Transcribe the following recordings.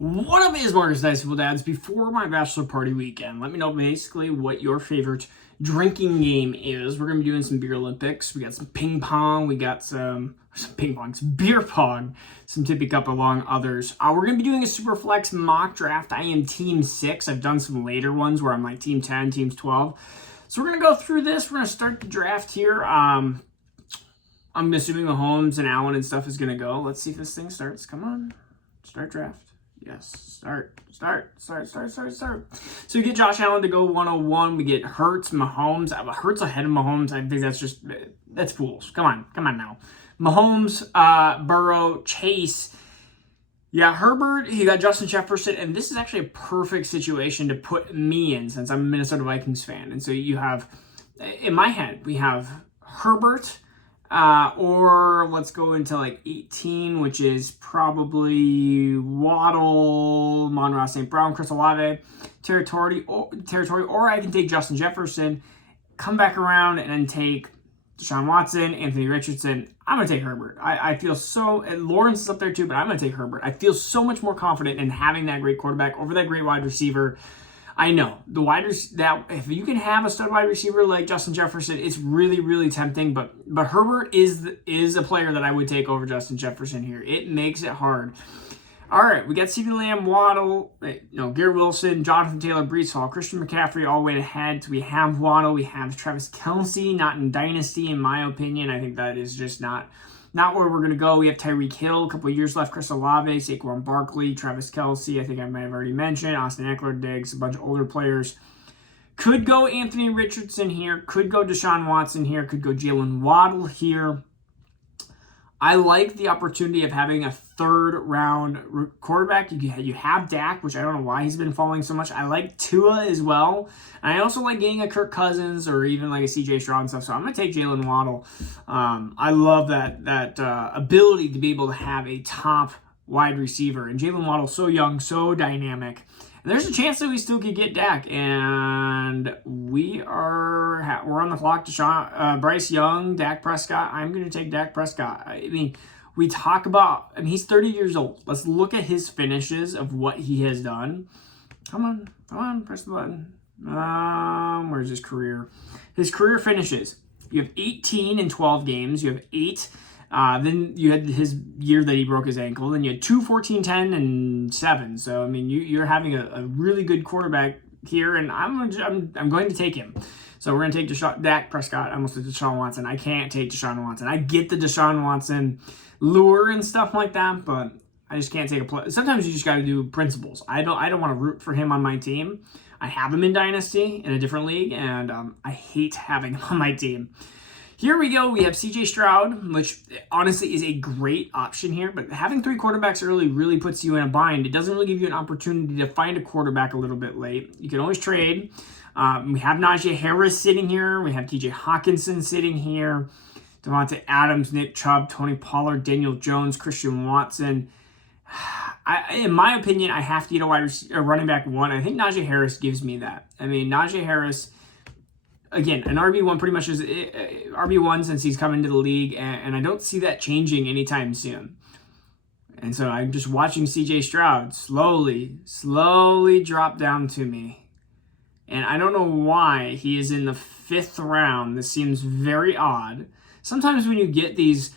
What up is Marcus Dynasty Dads? Before my bachelor party weekend, let me know basically what your favorite drinking game is. We're going to be doing some beer Olympics. We got some ping pong. We got some ping pong, some beer pong, some Tippy Cup along others. We're going to be doing a Superflex mock draft. I am Team 6. I've done some later ones where I'm like Team 10, Teams 12. So we're going to go through this. We're going to start the draft here. I'm assuming Mahomes and Allen and stuff is going to go. Let's see if this thing starts. Come on. Start draft. Yes, start. So we get Josh Allen to go 101. We get Hurts, Mahomes. Hurts ahead of Mahomes. I think that's fools. Come on now. Mahomes, Burrow, Chase. Yeah, Herbert. You got Justin Jefferson, and this is actually a perfect situation to put me in since I'm a Minnesota Vikings fan. And so you have, in my head, we have Herbert. Or let's go into like 18, which is probably Waddle, Monroe St. Brown, Chris Olave, territory, or I can take Justin Jefferson, come back around and then take Deshaun Watson, Anthony Richardson. I'm going to take Herbert. I feel so, and Lawrence is up there too, but I'm going to take Herbert. I feel so much more confident in having that great quarterback over that great wide receiver. I know the that if you can have a stud wide receiver like Justin Jefferson, it's really, really tempting. But Herbert is a player that I would take over Justin Jefferson here. It makes it hard. All right, we got CeeDee Lamb, Waddle, Garrett Wilson, Jonathan Taylor, Breece Hall, Christian McCaffrey all the way ahead. We have Waddle, we have Travis Kelce, not in Dynasty in my opinion. I think that is just not where we're going to go. We have Tyreek Hill, a couple of years left, Chris Olave, Saquon Barkley, Travis Kelce, I think I might have already mentioned, Austin Eckler, Diggs, a bunch of older players. Could go Anthony Richardson here, could go Deshaun Watson here, could go Jalen Waddle here. I like the opportunity of having a third-round quarterback. You have Dak, which I don't know why he's been falling so much. I like Tua as well. And I also like getting a Kirk Cousins or even like a CJ Stroud and stuff. So I'm going to take Jalen Waddle. I love that ability to be able to have a top wide receiver. And Jalen Waddle's so young, so dynamic. And there's a chance that we still could get Dak. And we're on the clock to Bryce Young, Dak Prescott. I'm going to take Dak Prescott. I mean, we talk about, he's 30 years old. Let's look at his finishes of what he has done. Come on, press the button. Where's his career? His career finishes. You have 18 in 12 games. You have 8. Then you had his year that he broke his ankle. Then you had 2, 14, 10, and 7. So, I mean, you're having a really good quarterback here, and I'm going to take him. So we're going to take Dak Prescott. I almost did Deshaun Watson. I can't take Deshaun Watson. I get the Deshaun Watson lure and stuff like that, but I just can't take a play. Sometimes you just got to do principles. I don't want to root for him on my team. I have him in Dynasty in a different league, and I hate having him on my team. Here we go. We have CJ Stroud, which honestly is a great option here, but having 3 quarterbacks early really puts you in a bind. It doesn't really give you an opportunity to find a quarterback a little bit late. You can always trade. We have Najee Harris sitting here. We have TJ Hawkinson sitting here. Devontae Adams, Nick Chubb, Tony Pollard, Daniel Jones, Christian Watson. In my opinion, I have to get a running back 1. I think Najee Harris gives me that. I mean, Najee Harris, again, an RB1 pretty much is RB1 since he's come into the league, and I don't see that changing anytime soon. And so I'm just watching CJ Stroud slowly drop down to me. And I don't know why he is in the 5th round. This seems very odd. Sometimes when you get these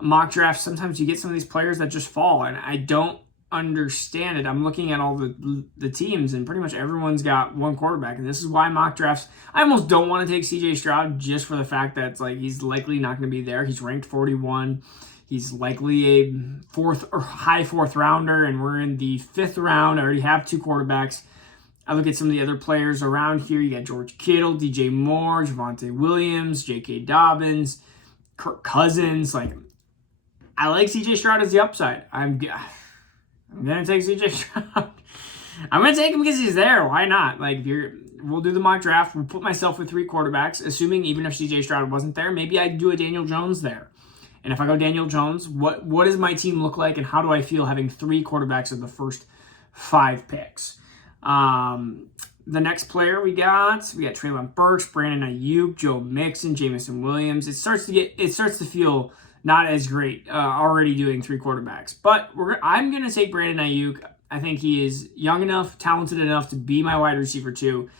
mock drafts, sometimes you get some of these players that just fall, and I don't understand it. I'm looking at all the teams, and pretty much everyone's got one quarterback, and this is why mock drafts, I almost don't want to take CJ Stroud just for the fact that it's like he's likely not going to be there. He's ranked 41. He's likely a 4th or high 4th rounder, and we're in the 5th round. I already have 2 quarterbacks. I look at some of the other players around here. You got George Kittle, DJ Moore, Javonte Williams, J.K. Dobbins, Kirk Cousins. Like, I like CJ Stroud as the upside. I'm going to take CJ Stroud. I'm going to take him because he's there. Why not? Like, we'll do the mock draft. We'll put myself with 3 quarterbacks, assuming even if CJ Stroud wasn't there, maybe I'd do a Daniel Jones there. And if I go Daniel Jones, what does my team look like, and how do I feel having 3 quarterbacks of the first 5 picks? The next player we got Treylon Burks, Brandon Ayuk, Joe Mixon, Jameson Williams. It starts to feel not as great already doing 3 quarterbacks. But I'm going to take Brandon Ayuk. I think he is young enough, talented enough to be my wide receiver 2.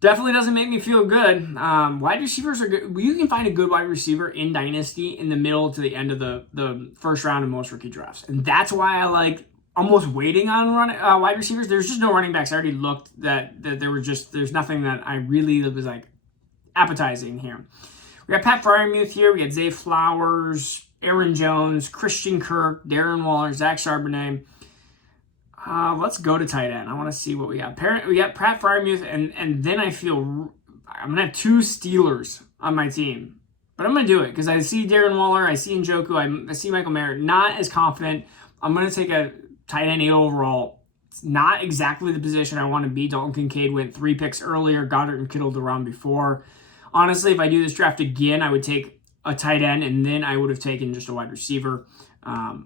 Definitely doesn't make me feel good. Wide receivers are good. You can find a good wide receiver in Dynasty in the middle to the end of the first round of most rookie drafts. And that's why I like almost waiting on wide receivers. There's just no running backs. I already looked that there's nothing that I really was like appetizing here. We got Pat Freiermuth here. We got Zay Flowers, Aaron Jones, Christian Kirk, Darren Waller, Zach Charbonnet. Let's go to tight end. I want to see what we got. We got Pat Freiermuth, and then I feel I'm going to have 2 Steelers on my team. But I'm going to do it because I see Darren Waller, I see Njoku, I see Michael Merritt. Not as confident. I'm going to take a tight end 8 overall. It's not exactly the position I want to be. Dalton Kincaid went 3 picks earlier. Goddard and Kittle the round before. Honestly, if I do this draft again, I would take a tight end, and then I would have taken just a wide receiver.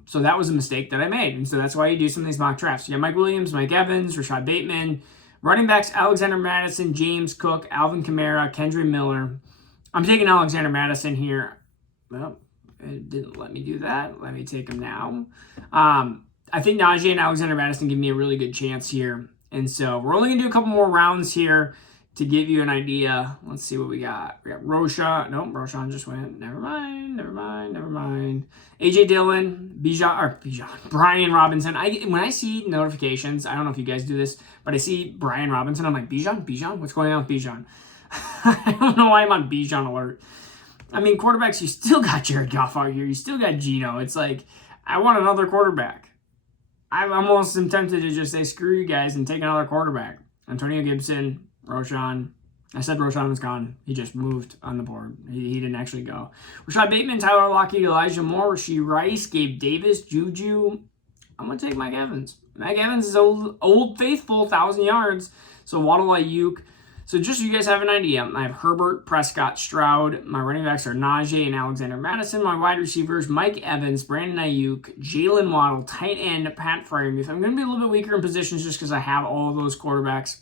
So that was a mistake that I made. And so that's why you do some of these mock drafts. You got Mike Williams, Mike Evans, Rashad Bateman, running backs, Alexander Madison, James Cook, Alvin Kamara, Kendre Miller. I'm taking Alexander Madison here. Well, it didn't let me do that. Let me take him now. I think Najee and Alexander Madison give me a really good chance here. And so we're only going to do a couple more rounds here to give you an idea. Let's see what we got. We got Roshan. Nope, Roshan just went. Never mind. AJ Dillon, Brian Robinson. When I see notifications, I don't know if you guys do this, but I see Brian Robinson. I'm like, Bijan? What's going on with Bijan? I don't know why I'm on Bijan alert. I mean, quarterbacks, you still got Jared Goff out here. You still got Geno. It's like, I want another quarterback. I almost am tempted to just say, screw you guys and take another quarterback. Antonio Gibson, Roshan. I said Roshan was gone. He just moved on the board. He didn't actually go. Rashad Bateman, Tyler Lockett, Elijah Moore, Rashee Rice, Gabe Davis, Juju. I'm going to take Mike Evans. Mike Evans is old faithful, 1,000 yards. So Waddle, Ayuk. So just so you guys have an idea, I have Herbert, Prescott, Stroud. My running backs are Najee and Alexander Madison. My wide receivers, Mike Evans, Brandon Ayuk, Jalen Waddle, tight end, Pat Freiermuth. I'm going to be a little bit weaker in positions just because I have all of those quarterbacks.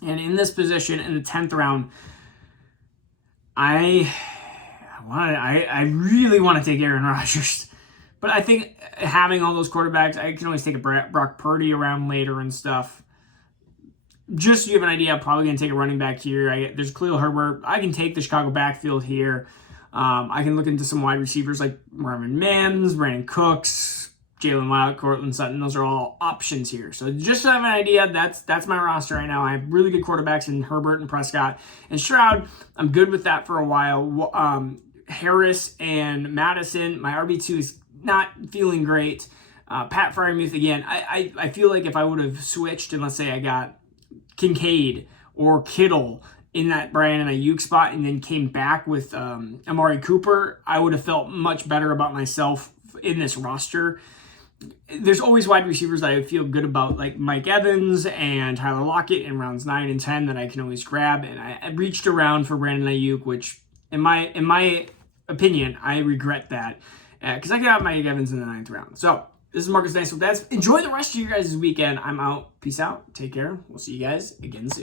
And in this position, in the 10th round, I really want to take Aaron Rodgers. But I think having all those quarterbacks, I can always take a Brock Purdy around later and stuff. Just so you have an idea, I'm probably going to take a running back here. There's Khalil Herbert. I can take the Chicago backfield here. I can look into some wide receivers like Marvin Mims, Brandon Cooks, Jalen Waddle, Cortland Sutton. Those are all options here. So just to have an idea, that's my roster right now. I have really good quarterbacks in Herbert and Prescott. And Stroud, I'm good with that for a while. Harris and Madison, my RB2 is not feeling great. Pat Freiermuth, again, I feel like if I would have switched and let's say I got Kincaid or Kittle in that Brian and Ayuk spot and then came back with Amari Cooper, I would have felt much better about myself in this roster. There's always wide receivers that I feel good about, like Mike Evans and Tyler Lockett in rounds 9 and 10 that I can always grab. And I reached around for Brandon Ayuk, which in my opinion, I regret that because I got Mike Evans in the 9th round. So this is Marcus Dynasty Superflex. Enjoy the rest of your guys' weekend. I'm out. Peace out. Take care. We'll see you guys again soon.